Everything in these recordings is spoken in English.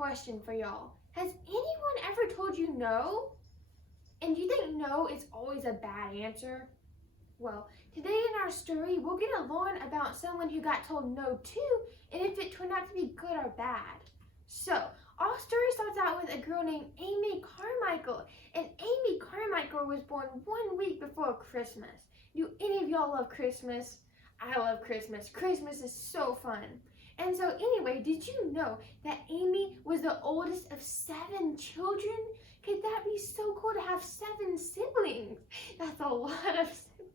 question for y'all. Has anyone ever told you no? And do you think no is always a bad answer? Well, today in our story, we're going to learn about someone who got told no too, and if it turned out to be good or bad. So, our story starts out with a girl named Amy Carmichael, and Amy Carmichael was born 1 week before Christmas. Do any of y'all love Christmas? I love Christmas. Christmas is so fun. And so anyway, did you know that Amy was the oldest of 7 children? Could that be so cool to have 7 siblings? That's a lot of siblings.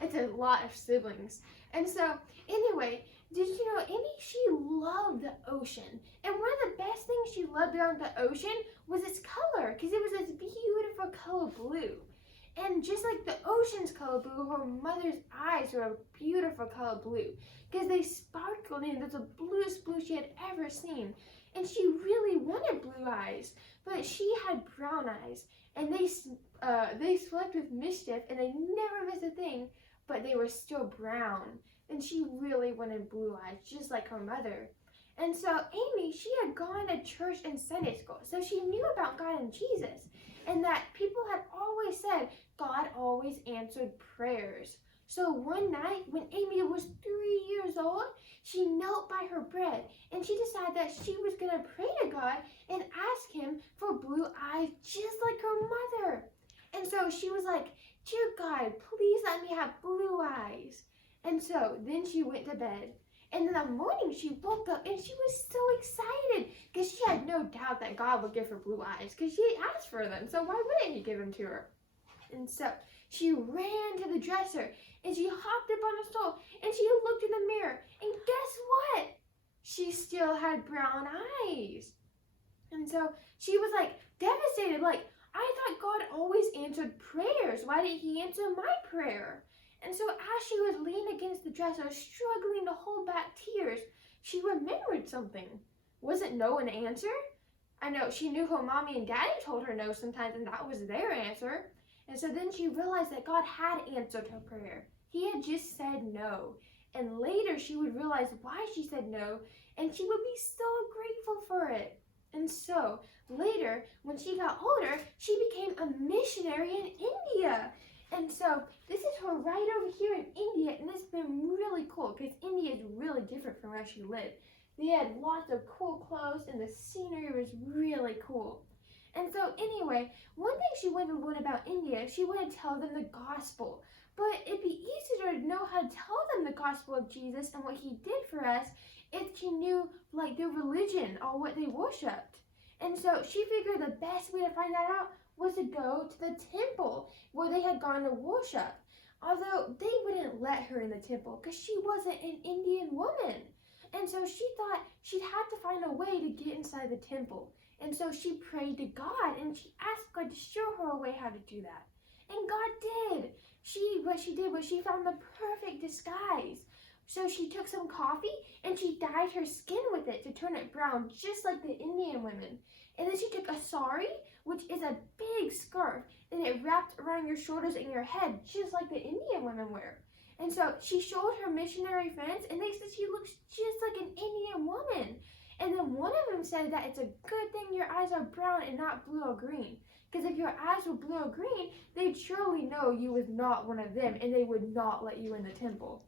It's a lot of siblings. And so anyway, did you know Amy, she loved the ocean. And one of the best things she loved about the ocean was its color, because it was this beautiful color blue. And just like the ocean's color blue, her mother's eyes were a beautiful color blue because they sparkled in. That's the bluest blue she had ever seen. And she really wanted blue eyes, but she had brown eyes. And they slept with mischief and they never missed a thing, but they were still brown. And she really wanted blue eyes, just like her mother. And so Amy, she had gone to church and Sunday school, so she knew about God and Jesus, and that people had always said God always answered prayers. So one night when Amy was 3 years old, she knelt by her bed and she decided that she was going to pray to God and ask him for blue eyes just like her mother. And so she was like, "Dear God, please let me have blue eyes." And so then she went to bed. And in the morning, she woke up and she was so excited because she had no doubt that God would give her blue eyes because she asked for them. So why wouldn't he give them to her? And so she ran to the dresser and she hopped up on the stool and she looked in the mirror. And guess what? She still had brown eyes. And so she was like devastated. Like, I thought God always answered prayers. Why didn't he answer my prayer? And so as she was leaning against the dresser, struggling to hold back tears, she remembered something. Wasn't no an answer? I know, she knew her mommy and daddy told her no sometimes, and that was their answer. And so then she realized that God had answered her prayer. He had just said no. And later she would realize why she said no, and she would be so grateful for it. And so later, when she got older, she became a missionary in India. And so this is her right over here in India, and it's been really cool because India is really different from where she lived. They had lots of cool clothes and the scenery was really cool. And so anyway, one thing she wanted to learn about India, she wanted to tell them the gospel. But it'd be easier to know how to tell them the gospel of Jesus and what he did for us if she knew like their religion or what they worshipped. And so she figured the best way to find that out was to go to the temple where they had gone to worship. Although they wouldn't let her in the temple because she wasn't an Indian woman. And so she thought she'd have to find a way to get inside the temple. And so she prayed to God and she asked God to show her a way how to do that. And God did. What she did was she found the perfect disguise. So she took some coffee and she dyed her skin with it to turn it brown, just like the Indian women. And then she took a sari, which is a big scarf, and it wrapped around your shoulders and your head, just like the Indian women wear. And so she showed her missionary friends, and they said she looks just like an Indian woman. And then one of them said that it's a good thing your eyes are brown and not blue or green. Because if your eyes were blue or green, they'd surely know you was not one of them, and they would not let you in the temple.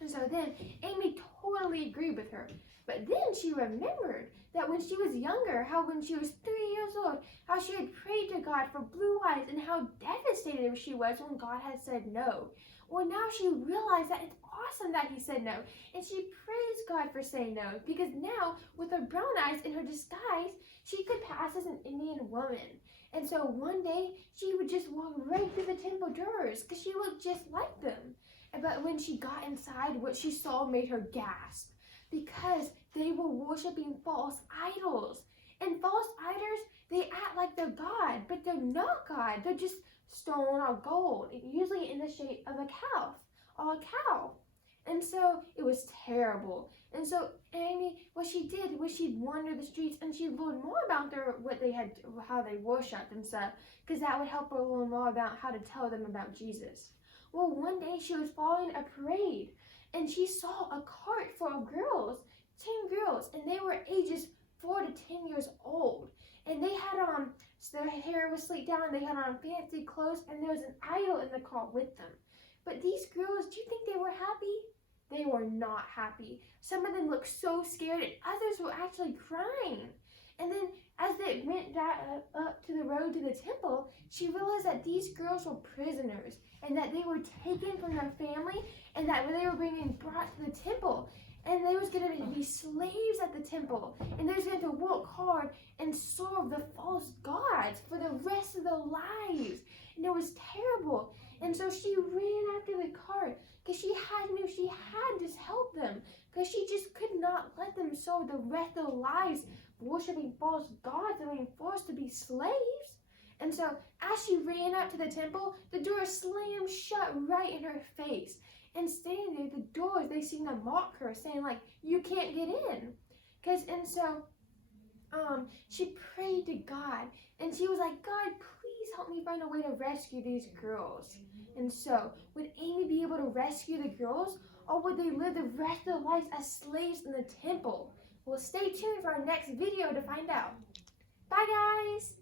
And so then Amy totally agreed with her. But then she remembered that when she was younger, how when she was 3 years old, how she had prayed to God for blue eyes and how devastated she was when God had said no. Well, now she realized that it's awesome that he said no. And she praised God for saying no because now with her brown eyes in her disguise, she could pass as an Indian woman. And so one day she would just walk right through the temple doors because she looked just like them. But when she got inside, what she saw made her gasp because they were worshiping false idols. And false idols, they act like they're God, but they're not God. They're just stone or gold, usually in the shape of a calf or a cow. And so it was terrible. And so Amy, what she did was she'd wander the streets and she'd learn more about how they worshipped and stuff, because that would help her learn more about how to tell them about Jesus. Well, one day she was following a parade and she saw a cart full of girls, 10 girls, and they were ages 4 to So their hair was slicked down, they had on fancy clothes, and there was an idol in the car with them. But these girls, do you think they were happy? They were not happy. Some of them looked so scared, and others were actually crying. And then as they went up to the road to the temple, she realized that these girls were prisoners and that they were taken from their family and that they were being brought to the temple. And they was going to be slaves at the temple. And they was going to work hard and serve the false gods for the rest of their lives. And it was terrible. And so she ran after the cart because she knew she had to help them. Because she just could not let them serve the rest of their lives worshiping false gods and being forced to be slaves. And so as she ran up to the temple, the door slammed shut right in her face. And standing there, the doors, they seemed to mock her, saying like, you can't get in. And so she prayed to God, and she was like, God, please help me find a way to rescue these girls. And so, would Amy be able to rescue the girls, or would they live the rest of their lives as slaves in the temple? Well, stay tuned for our next video to find out. Bye, guys!